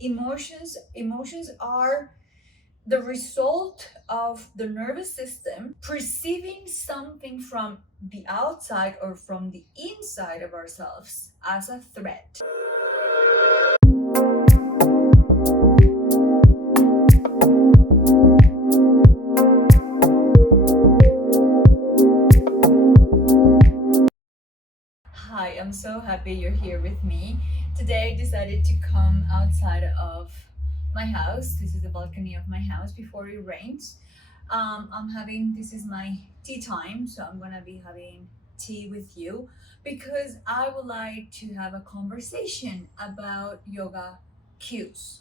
Emotions are the result of the nervous system perceiving something from the outside or from the inside of ourselves as a threat. Hi, I'm so happy you're here with me. Today I decided to come outside of my house. This is the balcony of my house before it rains. This is my tea time, so I'm gonna be having tea with you because I would like to have a conversation about yoga cues.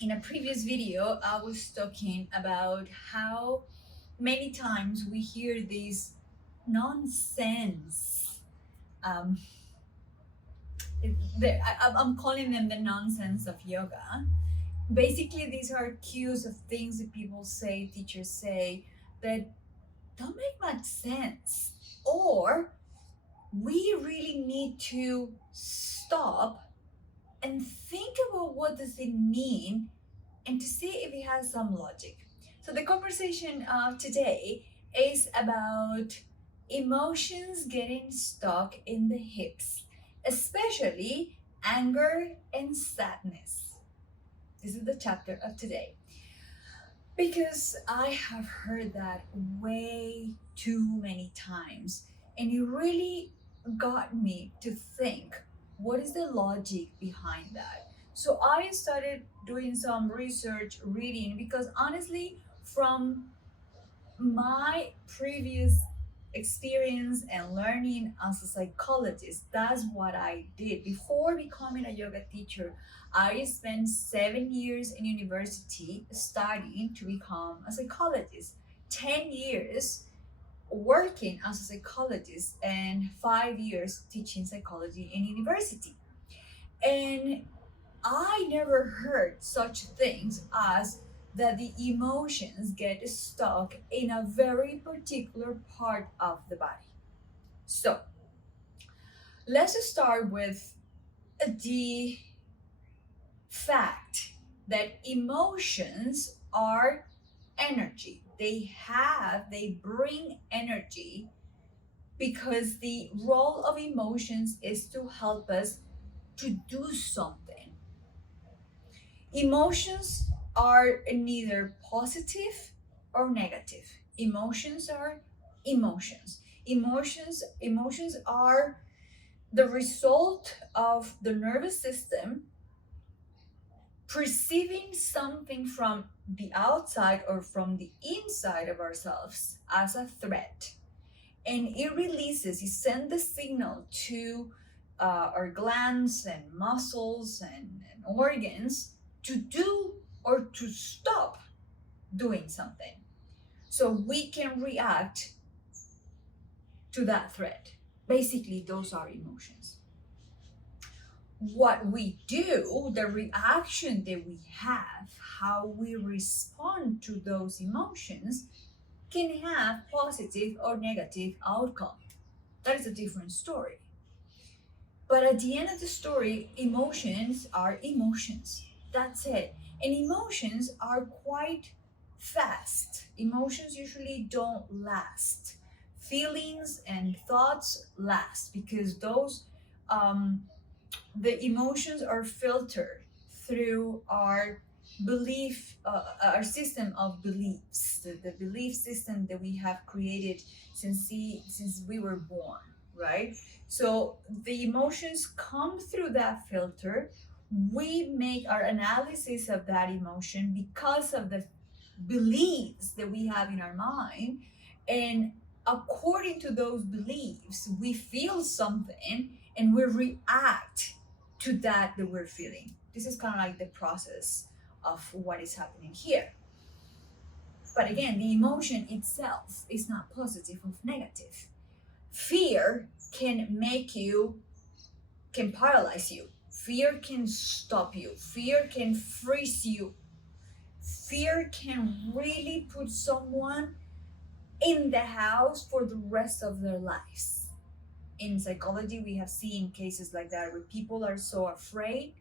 In a previous video, I was talking about how many times we hear these nonsense. Um, I'm calling them the nonsense of yoga. Basically, these are cues of things that people say, teachers say, that don't make much sense. Or we really need to stop and think about what does it mean and to see if it has some logic. So the conversation of today is about emotions getting stuck in the hips, especially anger and sadness. This is the chapter of today. Because I have heard that way too many times, and it really got me to think, what is the logic behind that? So I started doing some research, reading, because honestly, from my previous experience and learning as a psychologist, that's what I did. Before becoming a yoga teacher, I spent 7 years in university studying to become a psychologist, 10 years working as a psychologist, and 5 years teaching psychology in university. And I never heard such things as that the emotions get stuck in a very particular part of the body. So let's start with the fact that emotions are energy. They bring energy because the role of emotions is to help us to do something. Emotions are neither positive or negative. Emotions are emotions. Emotions are the result of the nervous system perceiving something from the outside or from the inside of ourselves as a threat. And it sends the signal to our glands and muscles and organs to do or to stop doing something. So we can react to that threat. Basically, those are emotions. What we do, the reaction that we have, how we respond to those emotions, can have positive or negative outcome. That is a different story. But at the end of the story, emotions are emotions. That's it. And emotions are quite fast. Emotions usually don't last. Feelings and thoughts last because the emotions are filtered through our our system of beliefs, the belief system that we have created since we were born, right? So the emotions come through that filter. We make our analysis of that emotion because of the beliefs that we have in our mind, and according to those beliefs, we feel something and we react to that we're feeling. This is kind of like the process of what is happening here. But again, the emotion itself is not positive or negative. Fear can paralyze you. Fear can stop you. Fear can freeze you. Fear can really put someone in the house for the rest of their lives. In psychology, we have seen cases like that where people are so afraid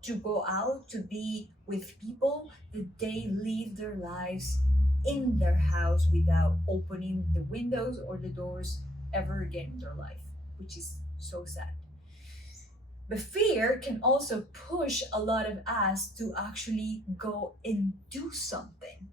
to go out to be with people that they live their lives in their house without opening the windows or the doors ever again in their life, which is so sad. But fear can also push a lot of us to actually go and do something.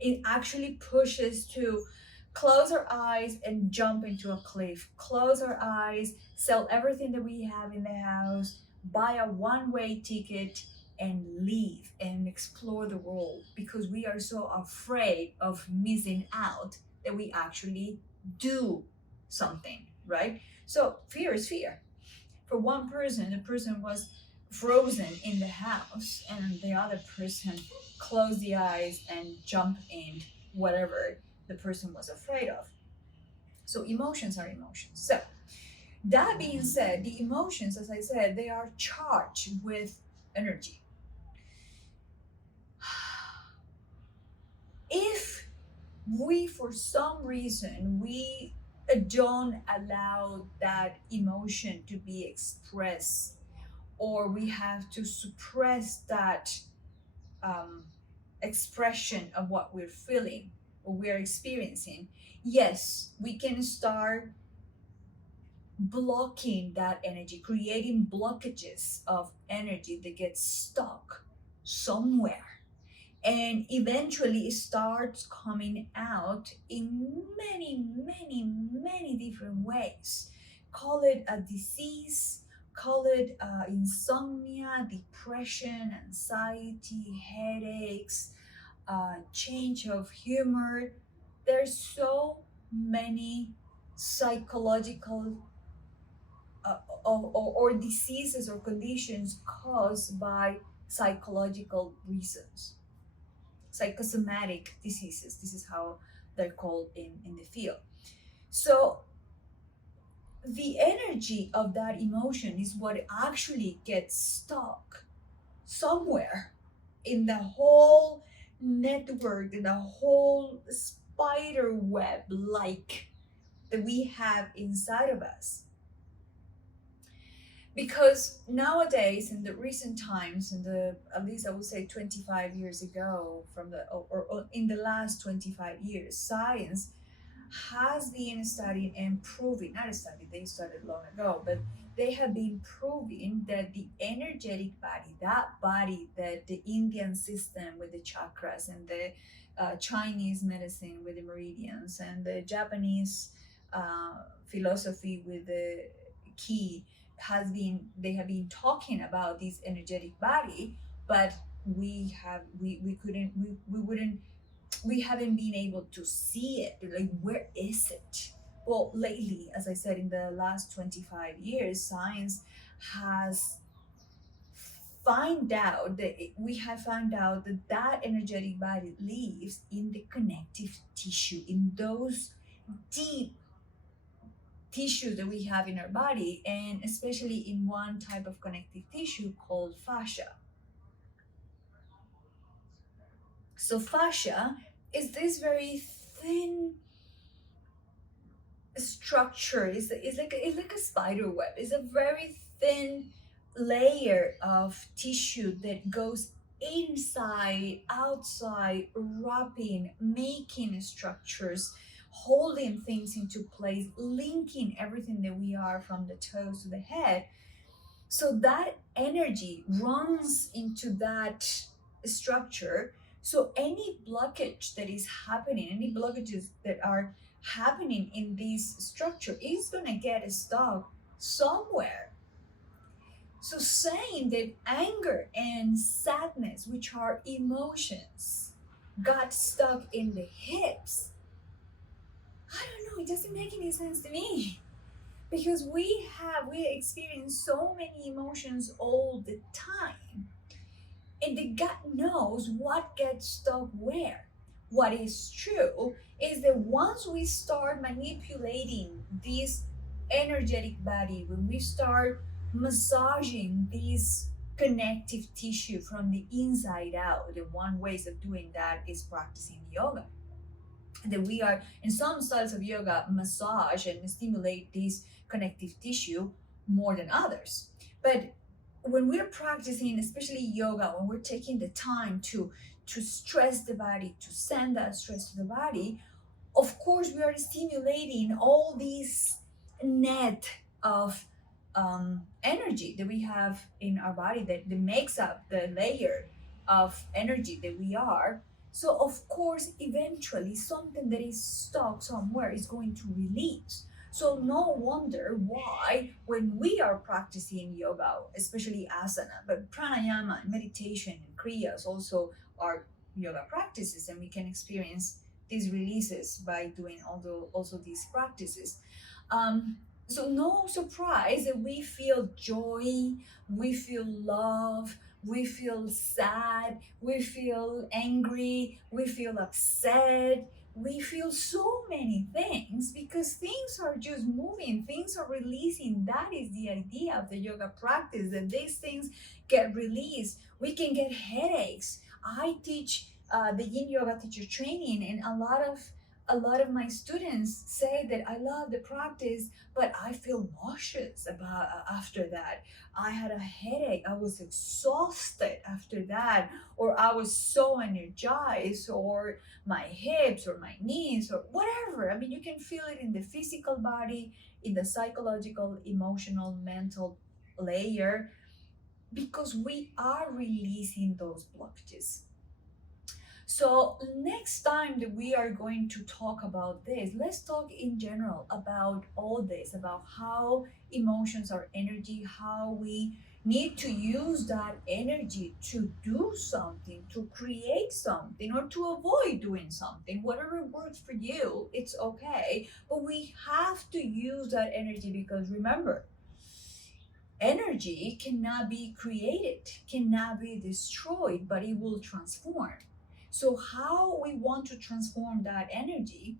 It actually pushes to close our eyes and jump into a cliff, close our eyes, sell everything that we have in the house, buy a one-way ticket, and leave and explore the world because we are so afraid of missing out that we actually do something, right? So fear is fear. For one person, the person was frozen in the house, and the other person closed the eyes and jumped in whatever the person was afraid of. So emotions are emotions. So that being said, the emotions, as I said, they are charged with energy. If we, for some reason, we don't allow that emotion to be expressed, or we have to suppress that um, expression of what we're feeling or we're experiencing, yes, we can start blocking that energy, creating blockages of energy that gets stuck somewhere. And eventually it starts coming out in many, many, many different ways. Call it a disease, call it insomnia, depression, anxiety, headaches, change of humor. There's so many psychological or diseases or conditions caused by psychological reasons, psychosomatic diseases. This is how they're called in the field. So the energy of that emotion is what actually gets stuck somewhere in the whole network, in the whole spider web like that we have inside of us. Because nowadays, in the recent times, in the at least I would say 25 years ago, from the or in the last 25 years, science has been studying and proving, not studied, they started long ago, but they have been proving that the energetic body, that body that the Indian system with the chakras, and the Chinese medicine with the meridians, and the Japanese philosophy with the ki, they have been talking about this energetic body, but we couldn't, we wouldn't, we haven't been able to see it. Like, where is it? Well, lately, as I said, in the last 25 years, science has we have found out that that energetic body lives in the connective tissue, in those deep tissues that we have in our body, and especially in one type of connective tissue called fascia. So fascia is this very thin structure. It's like a spider web. It's a very thin layer of tissue that goes inside, outside, wrapping, making structures, holding things into place, linking everything that we are from the toes to the head. So that energy runs into that structure. So any blockage that is happening, any blockages that are happening in this structure is going to get stuck somewhere. So saying that anger and sadness, which are emotions, got stuck in the hips, I don't know, it doesn't make any sense to me. Because we experience so many emotions all the time, and the gut knows what gets stuck where. What is true is that once we start manipulating this energetic body, when we start massaging this connective tissue from the inside out, the one ways of doing that is practicing yoga. that we are, in some styles of yoga, massage and stimulate this connective tissue more than others. But when we're practicing, especially yoga, when we're taking the time to stress the body, to send that stress to the body, of course we are stimulating all these net of energy that we have in our body, that makes up the layer of energy that we are. So of course eventually something that is stuck somewhere is going to release. So no wonder why when we are practicing yoga, especially asana, but pranayama and meditation and kriyas also are yoga practices, and we can experience these releases by doing also these practices. Um, so no surprise that we feel joy, we feel love, we feel sad, we feel angry, we feel upset, we feel so many things because things are just moving, things are releasing. That is the idea of the yoga practice, that these things get released. We can get headaches. I teach the yin yoga teacher training, and a lot of my students say that I love the practice, but I feel nauseous about after that. I had a headache, I was exhausted after that, or I was so energized, or my hips or my knees or whatever. I mean, you can feel it in the physical body, in the psychological, emotional, mental layer, because we are releasing those blockages. So next time that we are going to talk about this, let's talk in general about all this, about how emotions are energy, how we need to use that energy to do something, to create something, or to avoid doing something. Whatever works for you, it's okay. But we have to use that energy because remember, energy cannot be created, cannot be destroyed, but it will transform. So, how we want to transform that energy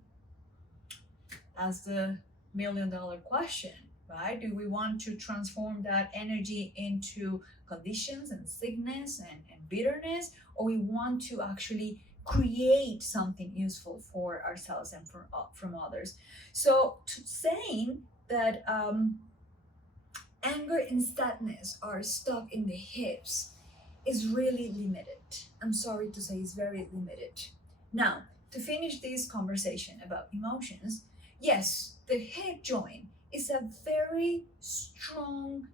as the $1 million question, right? Do we want to transform that energy into conditions and sickness and bitterness, or we want to actually create something useful for ourselves and from others? So, saying that anger and sadness are stuck in the hips is really limited. I'm sorry to say, it's very limited. Now, to finish this conversation about emotions, yes, the hip joint is a very strong,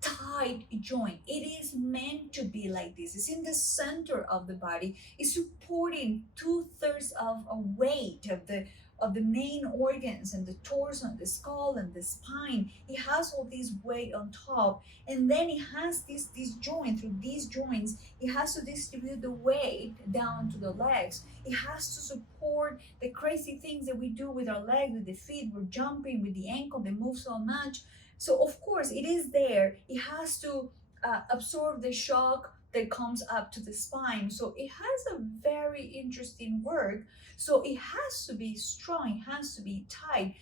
tight joint. It is meant to be like this. It's in the center of the body. It's supporting 2/3 of a weight of the main organs and the torso and the skull and the spine. It has all this weight on top, and then it has this joint. Through these joints, it has to distribute the weight down to the legs. It has to support the crazy things that we do with our legs, with the feet. We're jumping with the ankle, they move so much. So of course it is there. It has to absorb the shock that comes up to the spine. So it has a very interesting work. So it has to be strong, it has to be tight.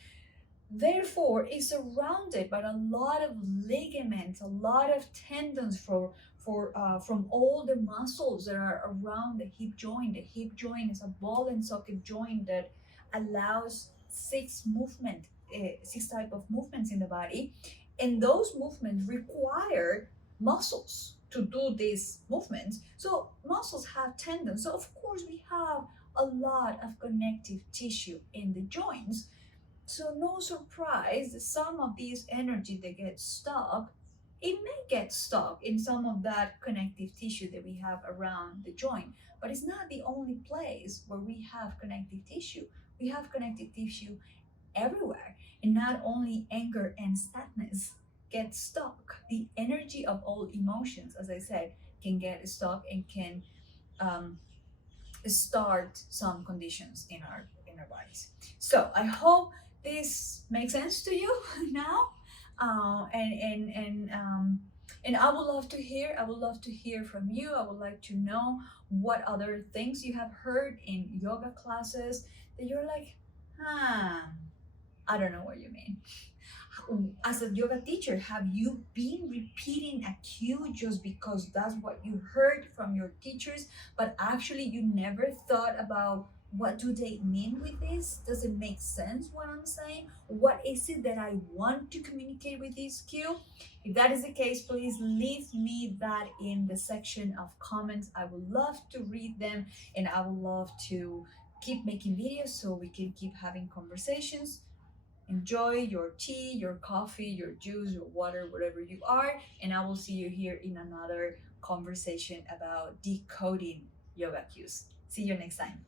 Therefore, it's surrounded by a lot of ligaments, a lot of tendons from all the muscles that are around the hip joint. The hip joint is a ball and socket joint that allows six type of movements in the body, and those movements require muscles to do these movements. So muscles have tendons. So of course we have a lot of connective tissue in the joints. So no surprise that some of these energy that gets stuck, it may get stuck in some of that connective tissue that we have around the joint. But it's not the only place where we have connective tissue. We have connective tissue everywhere. And not only anger and sadness get stuck. The energy of all emotions, as I said, can get stuck and can um, start some conditions in our bodies. So I hope this makes sense to you now, and I would love to hear. I would love to hear from you. I would like to know what other things you have heard in yoga classes that you're like, I don't know what you mean. As a yoga teacher, have you been repeating a cue just because that's what you heard from your teachers, but actually you never thought about What do they mean with this? Does it make sense what I'm saying? What is it that I want to communicate with this cue? If that is the case, please leave me that in the section of comments. I would love to read them, and I would love to keep making videos so we can keep having conversations. Enjoy your tea, your coffee, your juice, your water, whatever you are, and I will see you here in another conversation about decoding yoga cues. See you next time.